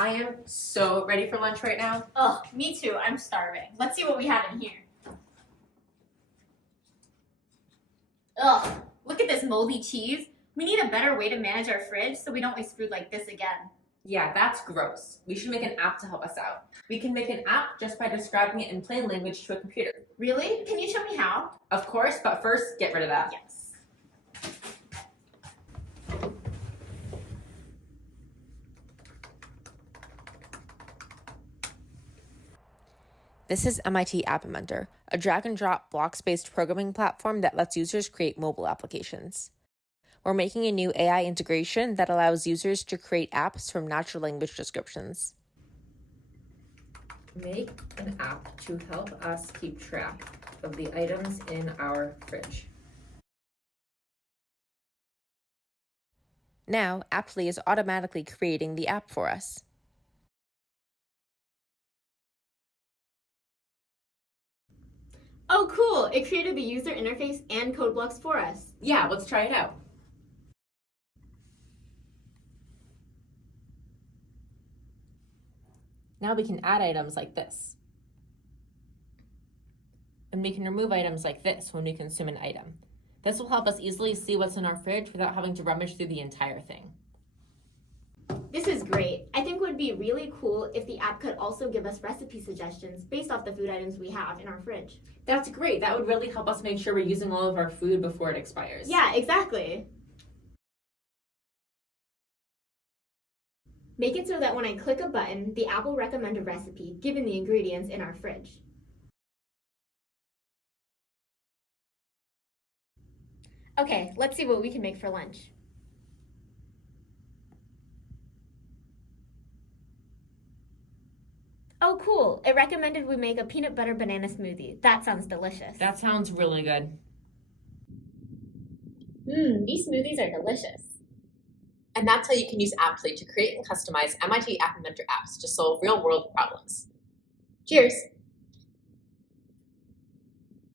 I am so ready for lunch right now. Oh, me too. I'm starving. Let's see what we have in here. Ugh, look at this moldy cheese. We need a better way to manage our fridge so we don't waste food like this again. Yeah, that's gross. We should make an app to help us out. We can make an app just by describing it in plain language to a computer. Really? Can you show me how? Of course, but first, get rid of that. Yes. This is MIT App Inventor, a drag-and-drop blocks-based programming platform that lets users create mobile applications. We're making a new AI integration that allows users to create apps from natural language descriptions. Make an app to help us keep track of the items in our fridge. Now, Aptly is automatically creating the app for us. Oh, cool. It created the user interface and code blocks for us. Yeah, let's try it out. Now we can add items like this. And we can remove items like this when we consume an item. This will help us easily see what's in our fridge without having to rummage through the entire thing. This is great. I think it would be really cool if the app could also give us recipe suggestions based off the food items we have in our fridge. That's great. That would really help us make sure we're using all of our food before it expires. Yeah, exactly. Make it so that when I click a button, the app will recommend a recipe given the ingredients in our fridge. Okay, let's see what we can make for lunch. Oh, cool. It recommended we make a peanut butter banana smoothie. That sounds delicious. That sounds really good. These smoothies are delicious. And that's how you can use Aptly to create and customize MIT App Inventor apps to solve real-world problems. Cheers.